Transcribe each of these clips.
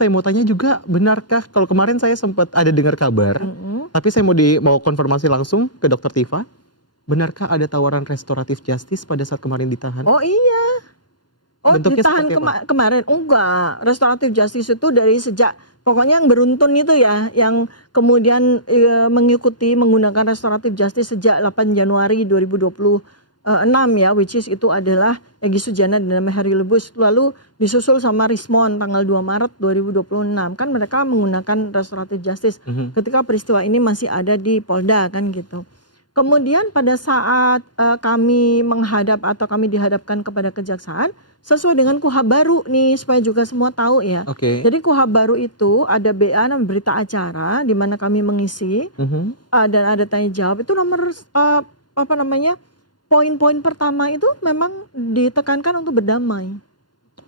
saya mau tanya juga, benarkah kalau kemarin saya sempat ada dengar kabar, tapi saya mau konfirmasi langsung ke Dokter Tifa, benarkah ada tawaran restoratif justice pada saat kemarin ditahan? Oh iya. Oh Bentuknya ditahan seperti apa? kemarin? Enggak, restoratif justice itu dari sejak, pokoknya yang beruntun itu ya, yang kemudian mengikuti menggunakan restoratif justice sejak 8 Januari 2026 ya, which is itu adalah Egy Sujana dan Heri Lubus, lalu disusul sama Rismon tanggal 2 Maret 2026, kan mereka menggunakan restoratif justice ketika peristiwa ini masih ada di Polda kan gitu. Kemudian pada saat kami menghadap atau kami dihadapkan kepada kejaksaan, sesuai dengan KUHP baru nih, supaya juga semua tahu ya. Oke. Jadi KUHP baru itu ada BA namanya berita acara di mana kami mengisi dan ada tanya jawab. Itu nomor apa namanya, poin-poin pertama itu memang ditekankan untuk berdamai.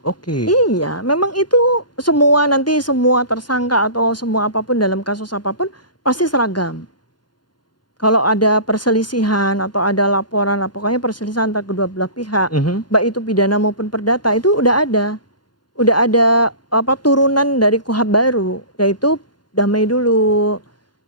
Oke. Iya, memang itu semua nanti semua tersangka atau semua apapun dalam kasus apapun pasti seragam. Kalau ada perselisihan atau ada laporan, pokoknya perselisihan antara kedua belah pihak, baik itu pidana maupun perdata, itu udah ada apa turunan dari KUHP baru, yaitu damai dulu.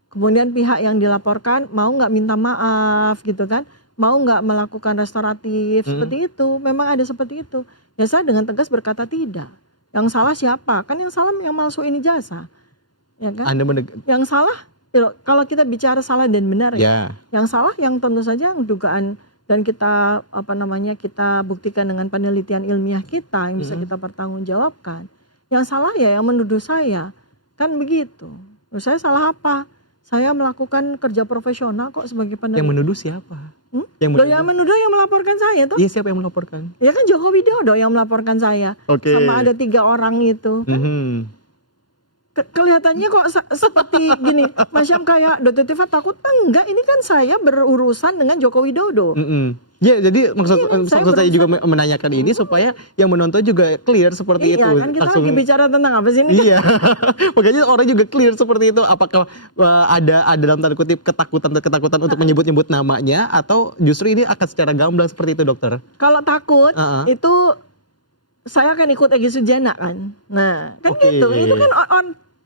Kemudian pihak yang dilaporkan mau nggak minta maaf gitu kan, mau nggak melakukan restoratif, seperti itu. Memang ada seperti itu. Ya saya dengan tegas berkata tidak. Yang salah siapa? Kan yang salah yang malsuin ijazah, ya kan? Yang salah kalau kita bicara salah dan benar ya, yang salah yang tentu saja dugaan dan kita apa namanya kita buktikan dengan penelitian ilmiah kita yang bisa kita pertanggungjawabkan. Yang salah ya yang menuduh saya, kan begitu. Saya salah apa? Saya melakukan kerja profesional kok sebagai peneliti. Yang menuduh siapa? Yang menuduh yang melaporkan saya tuh. Iya, siapa yang melaporkan? Ya kan Joko Widodo yang melaporkan saya. Sama ada 3 orang itu. Kelihatannya kok seperti gini, macam kayak detektif takut. Enggak, ini kan saya berurusan dengan Joko Widodo. Ya, jadi maksud saya juga menanyakan ini supaya yang menonton juga clear seperti itu. Iya, kan kita lagi bicara tentang apa sih ini? Iya, makanya orang juga clear seperti itu. Apakah ada dalam tanda kutip ketakutan untuk menyebut-nyebut namanya, atau justru ini akan secara gamblang seperti itu, dokter? Kalau takut itu saya akan ikut Egy Sujana kan. Nah, kan gitu. Itu kan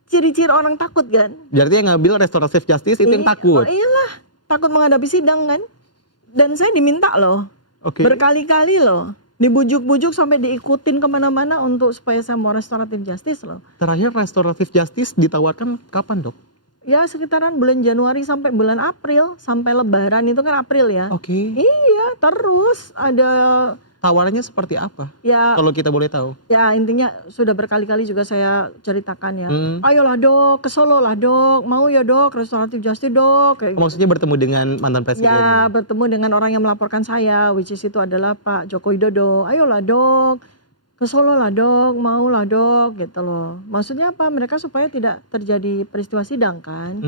ciri-ciri orang takut kan. Berarti yang ngambil restoratif justice itu yang takut. Oh iyalah, takut menghadapi sidang kan. Dan saya diminta loh, berkali-kali loh, dibujuk-bujuk sampai diikutin kemana-mana untuk supaya saya mau restoratif justice loh. Terakhir restoratif justice ditawarkan kapan, dok? Ya sekitaran bulan Januari sampai bulan April, sampai Lebaran itu kan April ya. Iya, terus ada. Tawarannya seperti apa? Ya, kalau kita boleh tahu. Ya intinya sudah berkali-kali juga saya ceritakan ya. Ayolah dok, ke Solo lah dok, mau ya dok, restoratif justice dok. Maksudnya bertemu dengan mantan presiden? Ya, bertemu dengan orang yang melaporkan saya, which is itu adalah Pak Joko Widodo. Ayolah dok, ke Solo lah dok, mau lah dok, gitu loh. Maksudnya apa? Mereka supaya tidak terjadi peristiwa sidang kan.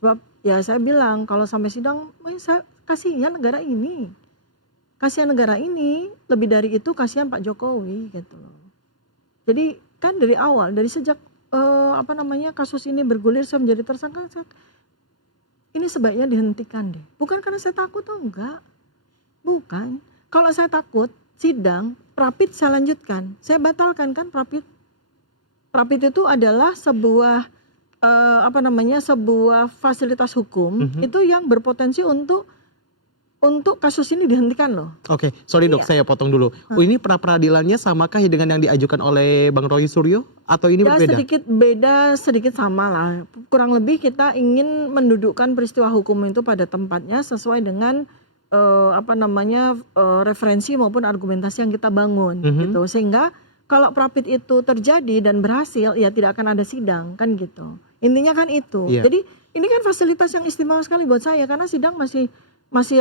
Sebab ya saya bilang kalau sampai sidang, saya kasihan negara ini. Kasihan negara ini, lebih dari itu kasihan Pak Jokowi gitu loh. Jadi kan dari awal, dari sejak kasus ini bergulir saya menjadi tersangka, ini sebaiknya dihentikan deh. Bukan karena saya takut atau enggak, bukan. Kalau saya takut sidang, Prapit saya lanjutkan, saya batalkan kan Prapit. Prapit itu adalah sebuah sebuah fasilitas hukum itu yang berpotensi untuk kasus ini dihentikan loh. Oke, sorry dok, saya potong dulu. Ini pra-peradilannya samakah dengan yang diajukan oleh Bang Roy Suryo atau ini berbeda? Sedikit beda, sedikit sama lah. Kurang lebih kita ingin mendudukkan peristiwa hukum itu pada tempatnya sesuai dengan referensi maupun argumentasi yang kita bangun gitu. Sehingga kalau Prapit itu terjadi dan berhasil, ya tidak akan ada sidang kan gitu. Intinya kan itu. Jadi ini kan fasilitas yang istimewa sekali buat saya karena sidang masih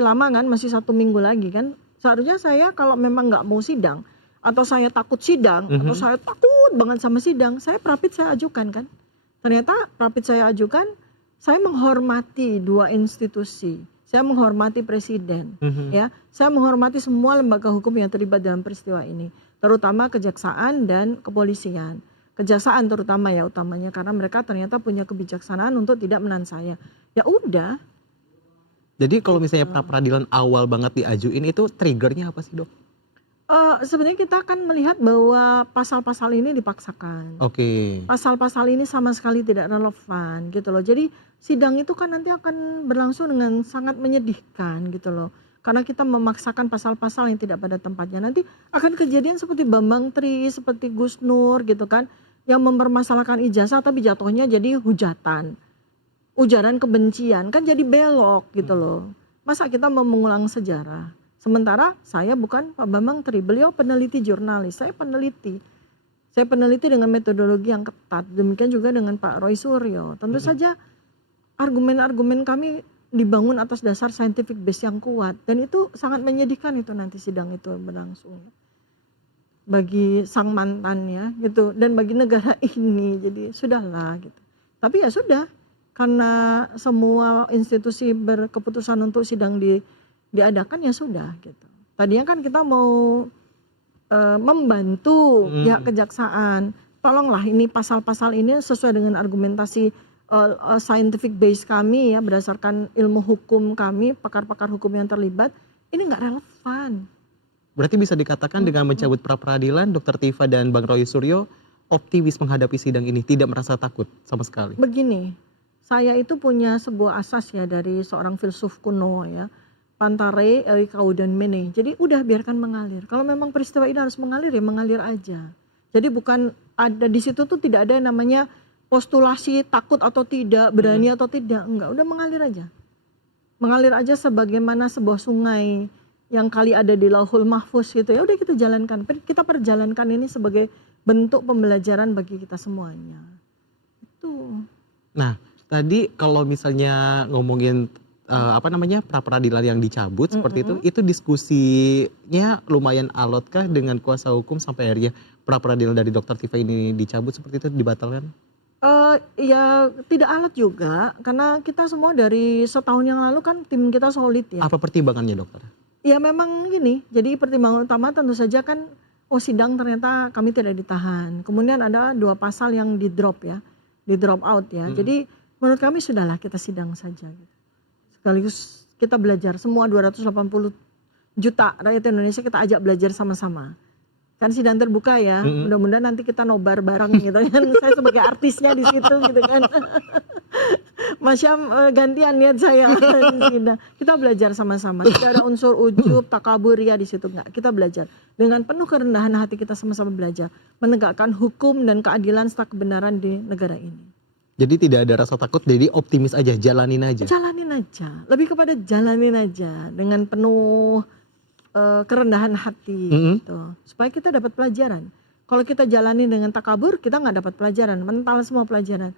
lama kan, masih 1 minggu lagi kan. Seharusnya saya kalau memang nggak mau sidang atau saya takut sidang atau saya takut banget sama sidang, saya Prapit saya ajukan kan. Ternyata Prapit saya ajukan, saya menghormati 2 institusi, saya menghormati presiden, ya, saya menghormati semua lembaga hukum yang terlibat dalam peristiwa ini, terutama kejaksaan dan kepolisian. Kejaksaan terutama ya utamanya karena mereka ternyata punya kebijaksanaan untuk tidak menahan saya. Ya udah. Jadi kalau misalnya pra-peradilan awal banget diajuin itu triggernya apa sih dok? Sebenarnya kita akan melihat bahwa pasal-pasal ini dipaksakan. Oke. Pasal-pasal ini sama sekali tidak relevan gitu loh. Jadi sidang itu kan nanti akan berlangsung dengan sangat menyedihkan gitu loh. Karena kita memaksakan pasal-pasal yang tidak pada tempatnya. Nanti akan kejadian seperti Bambang Tri, seperti Gus Nur gitu kan. Yang mempermasalahkan ijazah tapi jatuhnya jadi hujatan. Ujaran kebencian kan jadi belok gitu loh. Masa kita mau mengulang sejarah? Sementara saya bukan Pak Bambang Tri, beliau peneliti jurnalis, saya peneliti. Saya peneliti dengan metodologi yang ketat, demikian juga dengan Pak Roy Suryo. Tentu saja argumen-argumen kami dibangun atas dasar scientific base yang kuat. Dan itu sangat menyedihkan itu nanti sidang itu berlangsung. Bagi sang mantan ya gitu, dan bagi negara ini, jadi sudahlah gitu. Tapi ya sudah, karena semua institusi berkeputusan untuk sidang diadakan ya sudah gitu. Tadinya kan kita mau membantu pihak kejaksaan. Tolonglah ini pasal-pasal ini sesuai dengan argumentasi scientific base kami ya, berdasarkan ilmu hukum kami, pakar-pakar hukum yang terlibat, ini nggak relevan. Berarti bisa dikatakan dengan mencabut pra peradilan, Dr. Tifa dan Bang Roy Suryo optimis menghadapi sidang ini, tidak merasa takut sama sekali. Begini, saya itu punya sebuah asas ya dari seorang filsuf kuno ya, Pantare Kauden Mene. Jadi udah biarkan mengalir. Kalau memang peristiwa ini harus mengalir ya mengalir aja. Jadi bukan ada di situ tuh tidak ada yang namanya postulasi takut atau tidak, berani atau tidak, enggak. Udah mengalir aja. Mengalir aja sebagaimana sebuah sungai yang kali ada di Lauhul Mahfuz gitu ya. Udah kita jalankan. Kita perjalankan ini sebagai bentuk pembelajaran bagi kita semuanya. Itu. Nah, tadi kalau misalnya ngomongin pra peradilan yang dicabut seperti itu diskusinya lumayan alotkah dengan kuasa hukum sampai akhirnya pra peradilan dari Dr. Tifa ini dicabut seperti itu, dibatalkan? Ya tidak alot juga, karena kita semua dari setahun yang lalu kan tim kita solid ya. Apa pertimbangannya, dokter? Ya memang gini, jadi pertimbangan utama tentu saja kan, sidang ternyata kami tidak ditahan. Kemudian ada 2 pasal yang di drop ya, di drop out ya. Jadi menurut kami sudahlah kita sidang saja gitu. Sekaligus kita belajar, semua 280 juta rakyat Indonesia kita ajak belajar sama-sama. Kan sidang terbuka ya, mudah-mudahan nanti kita nobar bareng gitu kan. Saya sebagai artisnya di situ gitu kan. Mas Syam gantian niat saya di sidang. Kita belajar sama-sama, tidak ada unsur ujub, takabur ya di situ, enggak. Kita belajar dengan penuh kerendahan hati, kita sama-sama belajar menegakkan hukum dan keadilan serta kebenaran di negara ini. Jadi tidak ada rasa takut, jadi optimis aja, jalanin aja. Jalanin aja, lebih kepada jalanin aja dengan penuh kerendahan hati gitu. Supaya kita dapat pelajaran. Kalau kita jalanin dengan takabur, kita nggak dapat pelajaran, mental semua pelajaran.